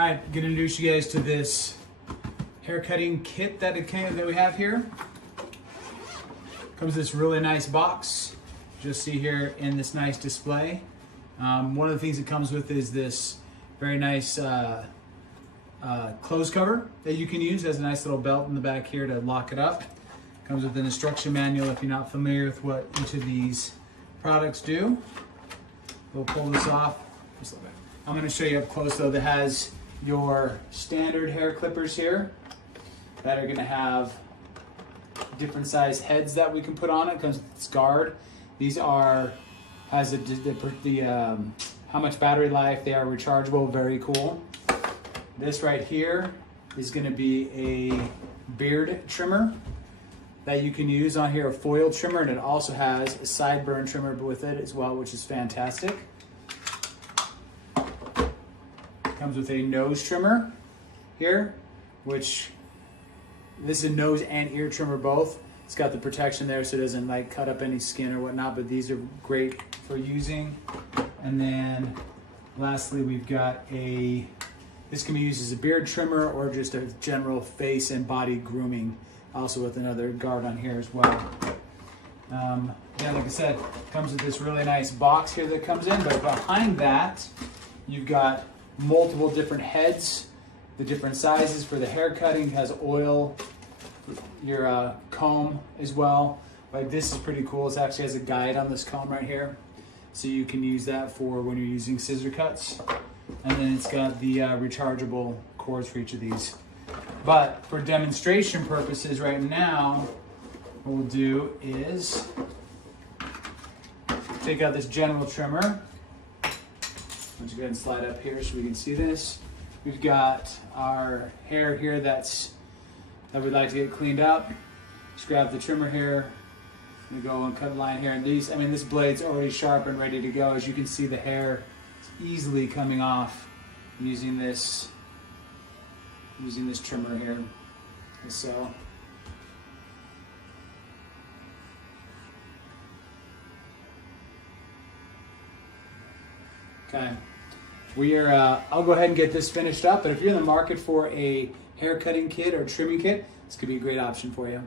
All right, I'm gonna introduce you guys to this haircutting kit that we have here. Comes with this really nice box. Just see here in this nice display. One of the things it comes with is this very nice clothes cover that you can use. It has a nice little belt in the back here to lock it up. Comes with an instruction manual if you're not familiar with what each of these products do. We'll pull this off. Just a little bit. I'm going to show you up close though. That has your standard hair clippers here that are going to have different size heads that we can put on it. It comes with this guard. These are has how much battery life. They are rechargeable. Very cool. This right here is going to be a beard trimmer that you can use on here, a foil trimmer, and it also has a sideburn trimmer with it as well, which is fantastic. Comes with a nose trimmer here, which this is a nose and ear trimmer both. It's got the protection there so it doesn't like cut up any skin or whatnot, but these are great for using. And then lastly, we've got this can be used as a beard trimmer or just a general face and body grooming, also with another guard on here as well. Yeah, like I said, comes with this really nice box here that comes in, but behind that, you've got multiple different heads, the different sizes for the hair cutting. It has oil, your comb as well. Like this is pretty cool. It actually has a guide on this comb right here, so you can use that for when you're using scissor cuts. And then it's got the rechargeable cords for each of these. But for demonstration purposes right now, what we'll do is take out this general trimmer. Let's go ahead and slide up here so we can see this. We've got our hair here that we'd like to get cleaned up. Just grab the trimmer here. We go and cut a line here. And this blade's already sharp and ready to go. As you can see, the hair is easily coming off using this trimmer here. So okay, I'll go ahead and get this finished up, but if you're in the market for a hair cutting kit or trimming kit, this could be a great option for you.